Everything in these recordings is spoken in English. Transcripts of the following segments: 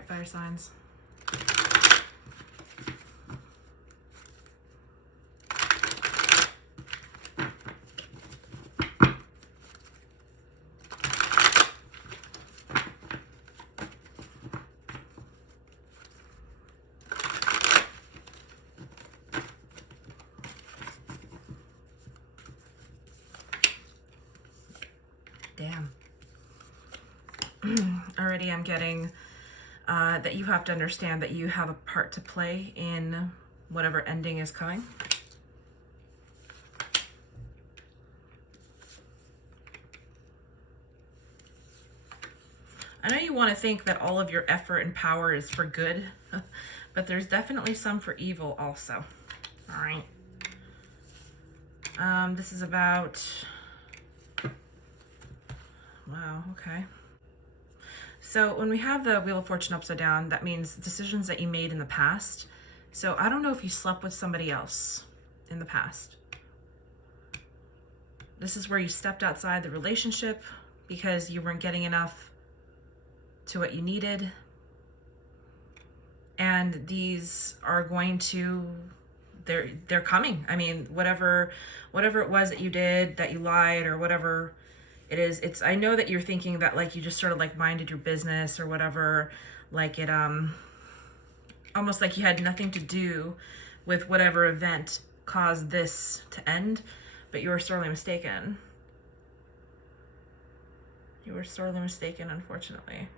right, fire signs. Damn. Already I'm getting that you have to understand that you have a part to play in whatever ending is coming. I know you want to think that all of your effort and power is for good, but there's definitely some for evil also. All right. This is about... Wow, okay. So when we have the Wheel of Fortune upside down, that means decisions that you made in the past. So I don't know if you slept with somebody else in the past. This is where you stepped outside the relationship because you weren't getting enough to what you needed. And these are going to, they're coming. I mean, whatever it was that you did, that you lied or whatever it is, I know that you're thinking that like you just sort of like minded your business or whatever, like it, almost like you had nothing to do with whatever event caused this to end, but you were sorely mistaken. You were sorely mistaken, unfortunately.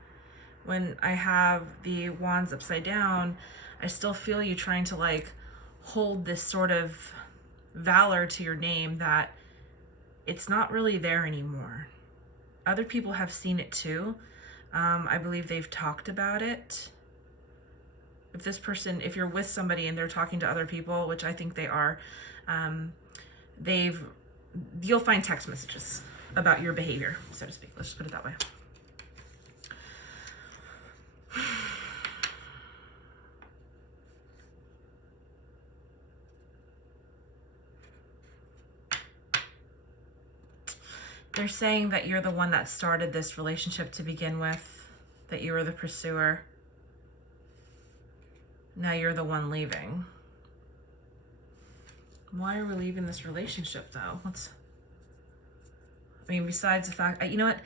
When I have the wands upside down, I still feel you trying to like hold this sort of valor to your name that it's not really there anymore. Other people have seen it too. I believe they've talked about it. If this person, if you're with somebody and they're talking to other people, which I think they are, you'll find text messages about your behavior, so to speak. Let's just put it that way. They're saying that you're the one that started this relationship to begin with, that you were the pursuer. Now you're the one leaving. Why are we leaving this relationship though? I mean, besides the fact, you know what?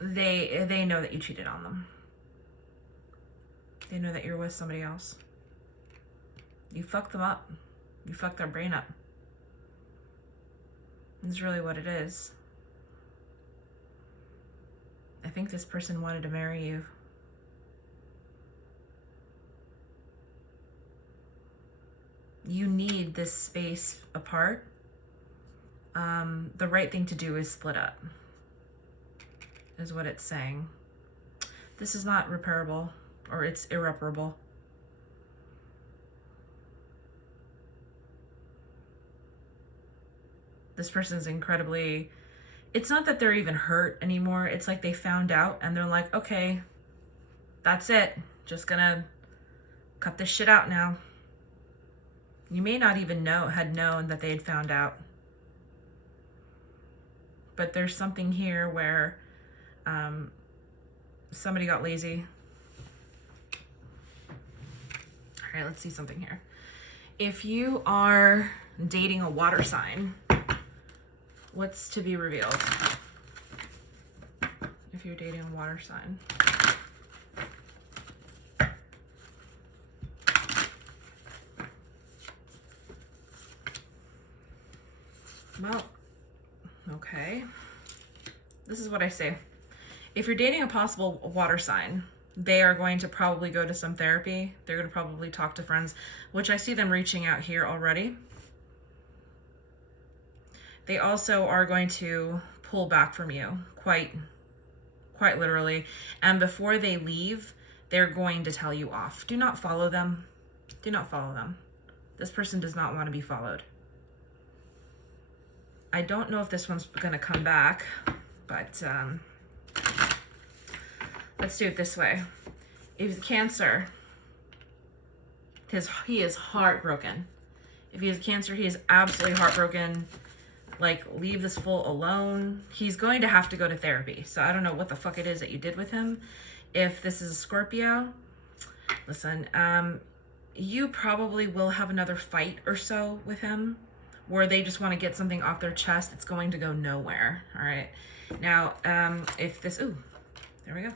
They know that you cheated on them. They know that you're with somebody else. You fucked them up. You fucked their brain up. That's really what it is. I think this person wanted to marry you. You need this space apart. The right thing to do is split up, is what it's saying. This is not repairable, or it's irreparable. This person's incredibly, it's not that they're even hurt anymore. It's like they found out and they're like, okay, that's it. Just gonna cut this shit out now. You may not even had known that they had found out. But there's something here where somebody got lazy. All right, let's see something here. If you are dating a water sign, what's to be revealed? If you're dating a water sign. Well, okay. This is what I say. If you're dating a possible water sign, they are going to probably go to some therapy. They're going to probably talk to friends, which I see them reaching out here already. They also are going to pull back from you, quite literally. And before they leave, they're going to tell you off. Do not follow them. Do not follow them. This person does not want to be followed. I don't know if this one's going to come back, but let's do it this way. If he's Cancer, he is heartbroken. If he is Cancer, he is absolutely heartbroken. like leave this fool alone. He's going to have to go to therapy. So I don't know what the fuck it is that you did with him. If this is a Scorpio, listen, you probably will have another fight or so with him where they just want to get something off their chest. It's going to go nowhere. All right. Now, if this, ooh, there we go.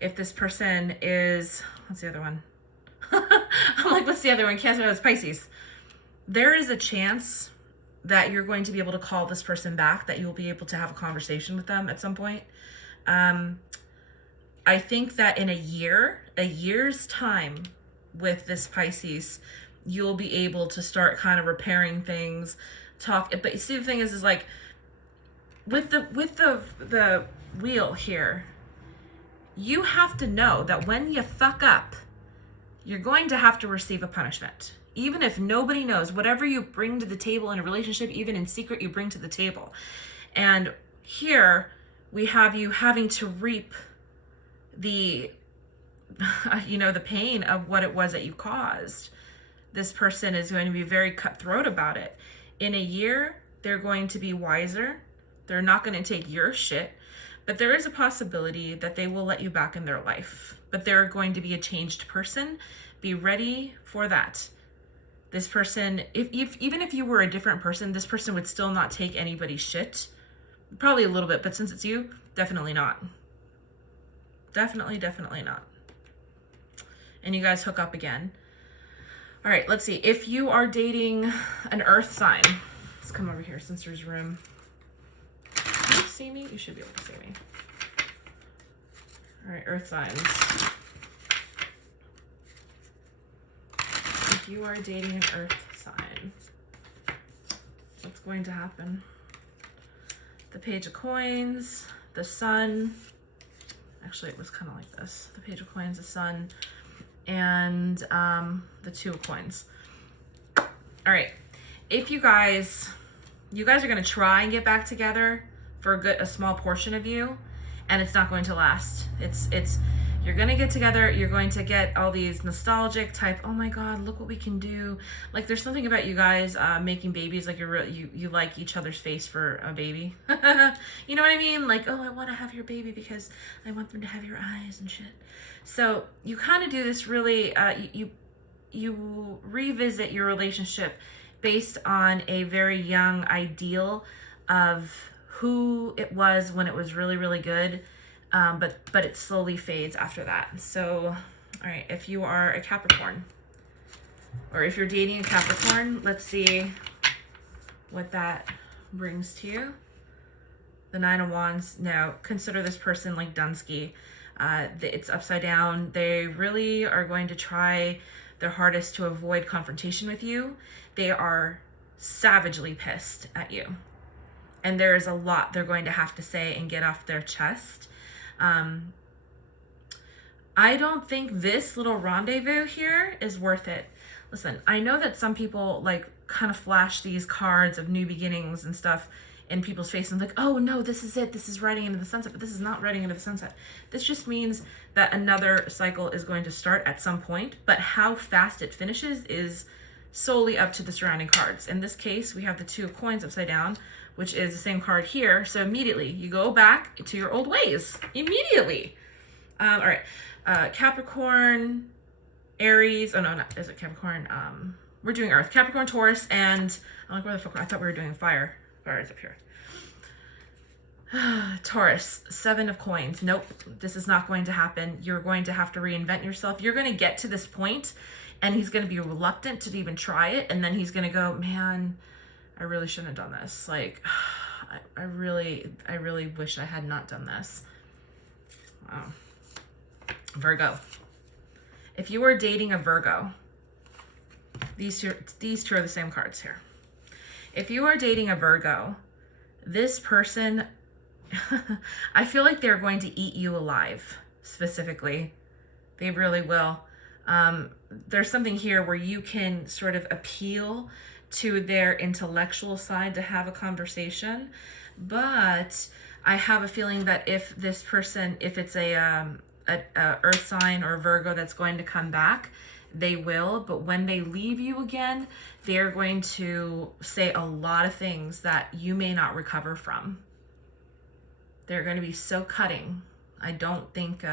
If this person is, what's the other one? I'm like, what's the other one? Cancer, it's Pisces. There is a chance that you're going to be able to call this person back, that you'll be able to have a conversation with them at some point. I think that in a year's time with this Pisces, you'll be able to start kind of repairing things, talk. But you see, the thing is like with the wheel here, you have to know that when you fuck up, you're going to have to receive a punishment. Even if nobody knows, whatever you bring to the table in a relationship, even in secret, you bring to the table. And here we have you having to reap the, the pain of what it was that you caused. This person is going to be very cutthroat about it. In a year, they're going to be wiser. They're not going to take your shit, but there is a possibility that they will let you back in their life. But they're going to be a changed person. Be ready for that. This person, even if you were a different person, this person would still not take anybody's shit. Probably a little bit, but since it's you, definitely not. Definitely not. And you guys hook up again. All right, let's see. If you are dating an earth sign, let's come over here since there's room. Can you see me? You should be able to see me. All right, earth signs. If you are dating an earth sign, what's going to happen? The Page of Coins, the Sun. Actually, it was kind of like this. The Page of Coins, the Sun, and the Two of Coins. All right. If you guys are going to try and get back together for a small portion of you, and it's not going to last. You're going to get together. You're going to get all these nostalgic type, oh my God, look what we can do. Like there's something about you guys making babies, like you like each other's face for a baby. You know what I mean? Like, oh, I want to have your baby because I want them to have your eyes and shit. So you kind of do this really, you revisit your relationship based on a very young ideal of who it was when it was really, really good. But it slowly fades after that. So, all right, if you are a Capricorn, or if you're dating a Capricorn, let's see what that brings to you. The Nine of Wands. Now, consider this person like Dunsky. It's upside down. They really are going to try their hardest to avoid confrontation with you. They are savagely pissed at you. And there is a lot they're going to have to say and get off their chest. I don't think this little rendezvous here is worth it. Listen, I know that some people like kind of flash these cards of new beginnings and stuff in people's faces and like, oh no, this is it. This is riding into the sunset, but this is not riding into the sunset. This just means that another cycle is going to start at some point, but how fast it finishes is solely up to the surrounding cards. In this case, we have the Two of Coins upside down, which is the same card here. So immediately you go back to your old ways. Immediately. All right. Capricorn, Aries. Oh, no, not. Is it Capricorn? We're doing Earth. Capricorn, Taurus, and I'm like, where the fuck? I thought we were doing fire. Fire is up here. Taurus, Seven of Coins. Nope. This is not going to happen. You're going to have to reinvent yourself. You're going to get to this point, and he's going to be reluctant to even try it. And then he's going to go, man, I really shouldn't have done this. Like, I really wish I had not done this. Wow. Virgo. If you are dating a Virgo, these two are the same cards here. If you are dating a Virgo, this person, I feel like they're going to eat you alive, specifically. They really will. There's something here where you can sort of appeal to their intellectual side to have a conversation, but I have a feeling that if this person, if it's a earth sign or Virgo that's going to come back, they will, but when they leave you again, they're going to say a lot of things that you may not recover from. They're going to be so cutting. I don't think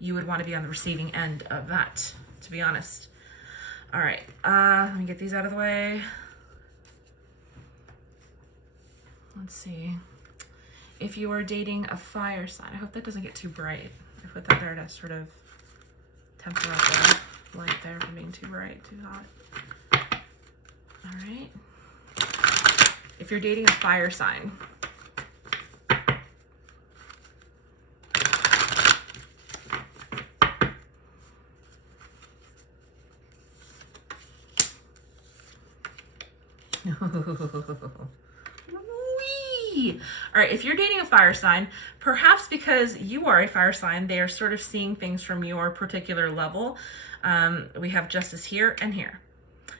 you would want to be on the receiving end of that, to be honest. All right, let me get these out of the way. Let's see. If you are dating a fire sign, I hope that doesn't get too bright. I put that there to sort of temper up the light there from being too bright, too hot. All right. If you're dating a fire sign, all right, if you're dating a fire sign, perhaps because you are a fire sign, they are sort of seeing things from your particular level. We have Justice here and here.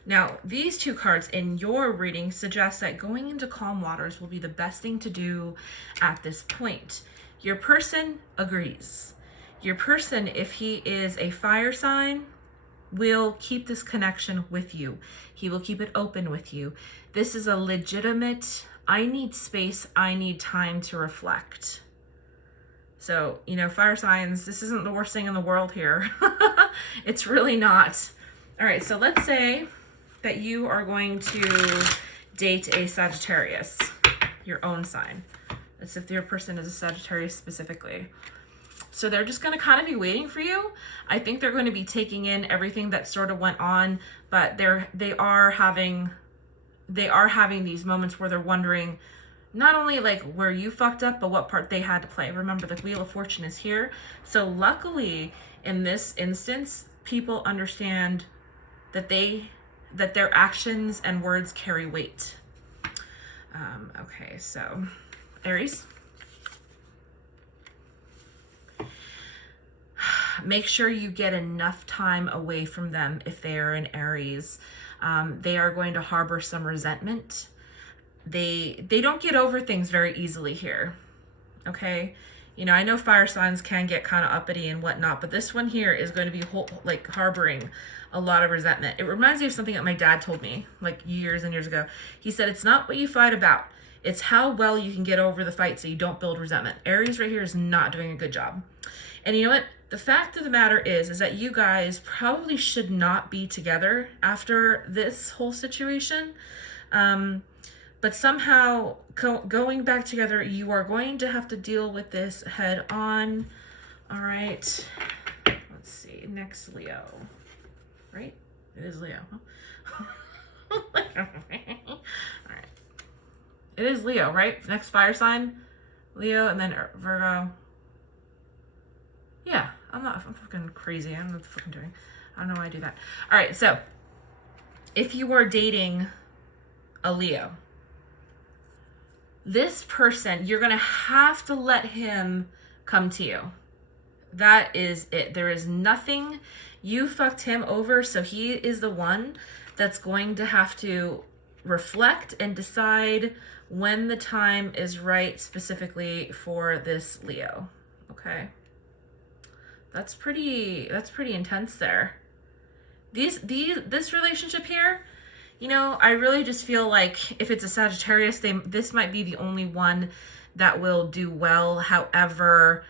Now, these two cards in your reading suggest that going into calm waters will be the best thing to do at this point. Your person agrees. Your person, if he is a fire sign, will keep this connection with you. He will keep it open with you. This is a legitimate, I need space, I need time to reflect. So, you know, fire signs, this isn't the worst thing in the world here. It's really not. All right, so let's say that you are going to date a Sagittarius, your own sign. That's if your person is a Sagittarius specifically. So they're just going to kind of be waiting for you. I think they're going to be taking in everything that sort of went on, but they are having these moments where they're wondering not only like where you fucked up, but what part they had to play. Remember, the Wheel of Fortune is here. So luckily in this instance, people understand that their actions and words carry weight. Okay, so Aries. Make sure you get enough time away from them if they are an Aries. They are going to harbor some resentment. They don't get over things very easily here. Okay? You know, I know fire signs can get kind of uppity and whatnot, but this one here is going to be harboring a lot of resentment. It reminds me of something that my dad told me like years and years ago. He said, it's not what you fight about. It's how well you can get over the fight so you don't build resentment. Aries right here is not doing a good job. And you know what? The fact of the matter is that you guys probably should not be together after this whole situation. But somehow going back together, you are going to have to deal with this head on. All right. Let's see. Next, Leo. Right? It is Leo. Huh? All right. It is Leo, right? Next fire sign, Leo, and then Virgo. Yeah, I'm fucking crazy. I don't know what the fuck I'm doing. I don't know why I do that. All right, so if you are dating a Leo, this person, you're going to have to let him come to you. That is it. There is nothing. You fucked him over, so he is the one that's going to have to reflect and decide when the time is right specifically for this Leo. Okay? That's pretty intense there. This relationship here, you know, I really just feel like if it's a Sagittarius, this might be the only one that will do well. However,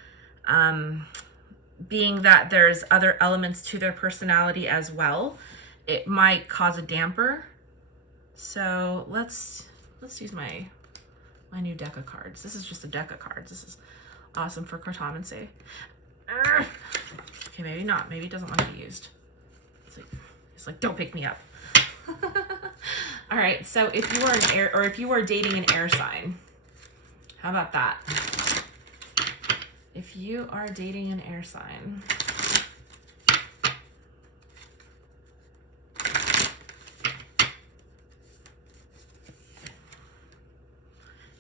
being that there's other elements to their personality as well, it might cause a damper. So let's use my new deck of cards. This is just a deck of cards. This is awesome for cartomancy. Okay, maybe not. Maybe it doesn't want to be used. It's like don't pick me up. All right, so if you are an air, or if you are dating an air sign, how about that? If you are dating an air sign,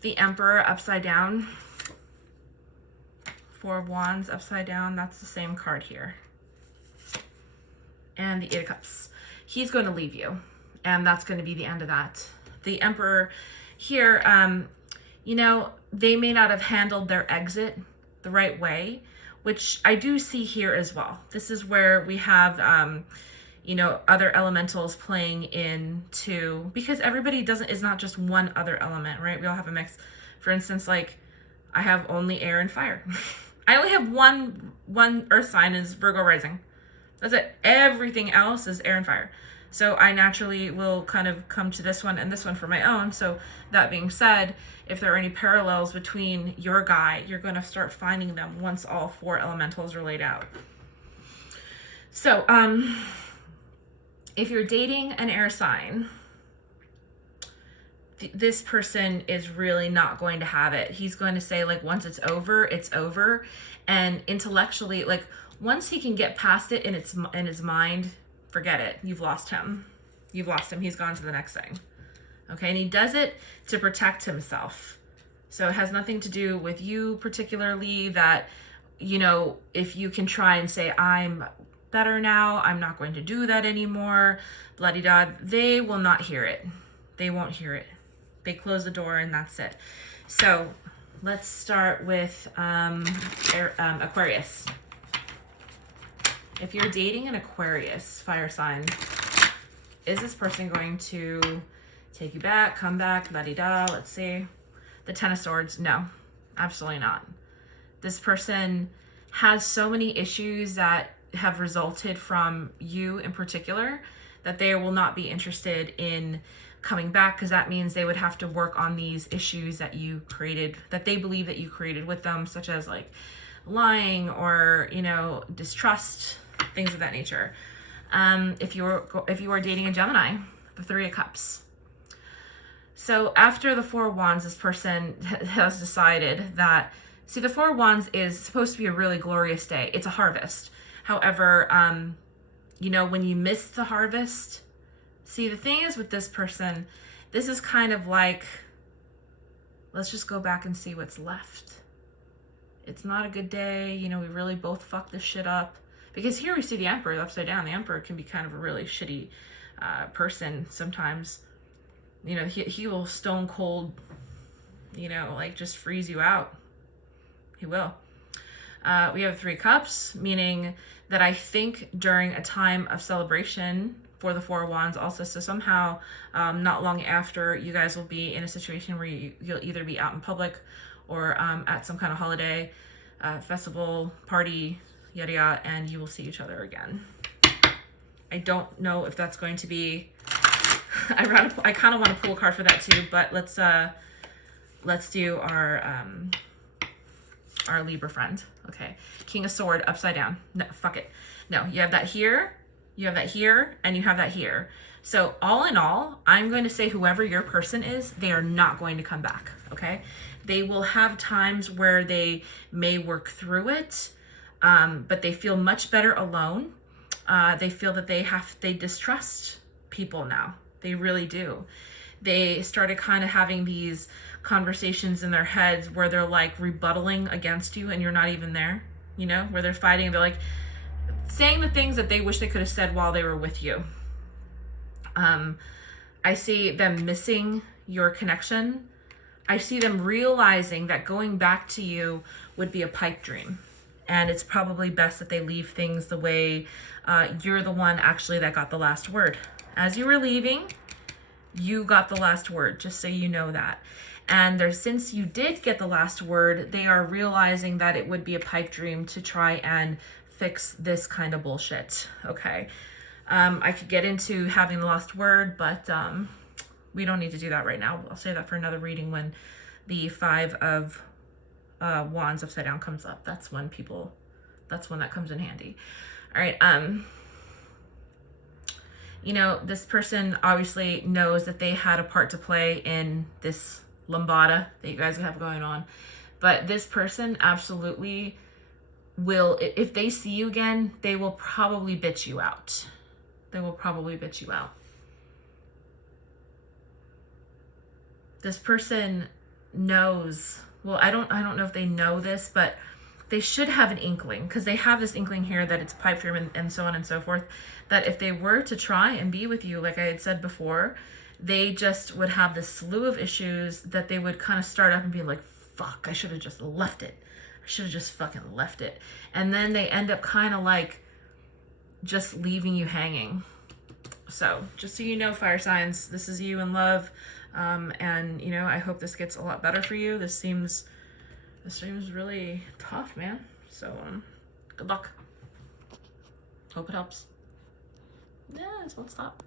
the Emperor upside down, Four of Wands upside down, that's the same card here. And the Eight of Cups. He's going to leave you, and that's going to be the end of that. The Emperor here, you know, they may not have handled their exit the right way, which I do see here as well. This is where we have, other elementals playing into, because everybody is not just one other element, right? We all have a mix. For instance, like I have only air and fire. I only have one earth sign is Virgo rising. That's it. Everything else is air and fire. So I naturally will kind of come to this one and this one for my own. So that being said, if there are any parallels between your guy, you're going to start finding them once all 4 elementals are laid out. So, if you're dating an air sign, this person is really not going to have it. He's going to say, like, once it's over, it's over. And intellectually, like, once he can get past it in his mind, forget it. You've lost him. You've lost him. He's gone to the next thing. Okay, and he does it to protect himself. So it has nothing to do with you particularly, that, if you can try and say, I'm better now, I'm not going to do that anymore, blah-de-da, they will not hear it. They won't hear it. They close the door and that's it. So let's start with Aquarius. If you're dating an Aquarius fire sign, is this person going to take you back, come back, la-di-da? Let's see. The Ten of Swords, no, absolutely not. This person has so many issues that have resulted from you in particular that they will not be interested in coming back, because that means they would have to work on these issues that you created, that they believe that you created with them, such as like lying or, distrust, things of that nature. If you are dating a Gemini, the Three of Cups. So after the Four of Wands, this person has decided that, see, the Four of Wands is supposed to be a really glorious day. It's a harvest. However, when you miss the harvest, see, the thing is with this person, this is kind of like, let's just go back and see what's left. It's not a good day. We really both fucked this shit up. Because here we see the Emperor upside down. The Emperor can be kind of a really shitty person sometimes. He will stone cold, just freeze you out. He will. We have Three Cups, meaning that I think during a time of celebration for the Four of Wands also, so somehow not long after, you guys will be in a situation where you'll either be out in public or at some kind of holiday, festival, party, yada yada, and you will see each other again. I don't know if that's going to be, I kind of want to pull a card for that too, but let's do our Libra friend. Okay, King of Sword upside down. No, fuck it. No, you have that here, you have that here, and you have that here. So all in all, I'm going to say whoever your person is, they are not going to come back, okay? They will have times where they may work through it, but they feel much better alone. They feel that they distrust people now. They really do. They started kind of having these conversations in their heads where they're like rebuttaling against you and you're not even there, where they're fighting. They're like saying the things that they wish they could have said while they were with you. I see them missing your connection. I see them realizing that going back to you would be a pipe dream. And it's probably best that they leave things the way you're the one actually that got the last word. As you were leaving, you got the last word, just so you know that. And since you did get the last word, they are realizing that it would be a pipe dream to try and fix this kind of bullshit, okay? I could get into having the last word, but we don't need to do that right now. I'll save that for another reading when the Five of Wands upside down comes up. That's when that comes in handy. All right, this person obviously knows that they had a part to play in this lambada that you guys have going on. But this person absolutely will, if they see you again, they will probably bitch you out. They will probably bitch you out. This person knows, well, I don't know if they know this, but they should have an inkling, because they have this inkling here that it's a pipe dream and so on and so forth, that if they were to try and be with you, like I had said before, they just would have this slew of issues that they would kind of start up and be like, fuck, I should have just left it. I should have just fucking left it. And then they end up kind of like just leaving you hanging. So just so you know, fire signs, this is you in love. And you know, I hope this gets a lot better for you. This seems really tough, man. So good luck. Hope it helps. Yeah, this won't stop.